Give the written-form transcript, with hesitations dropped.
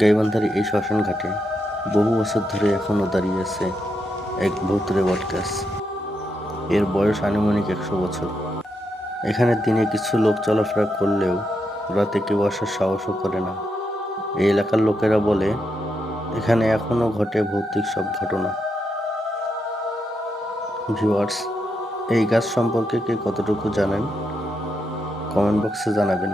গাইবান্ধার এই শ্মশান ঘাটে বহু বছর ধরে এখনো দাঁড়িয়ে আছে এক ভুতুড়ে বটগাছ। এর বয়স আনুমানিক 100 বছর। এখানে দিনে কিছু লোক চলাফেরা করলেও রাতে কেউ আসার সাহসও করে না। এই এলাকার লোকেরা বলে এখানে এখনো ঘটে ভৌতিক সব ঘটনা। ভিউয়ার্স, এই গাছ সম্পর্কে কে কতটুকু জানেন কমেন্ট বক্সে জানাবেন।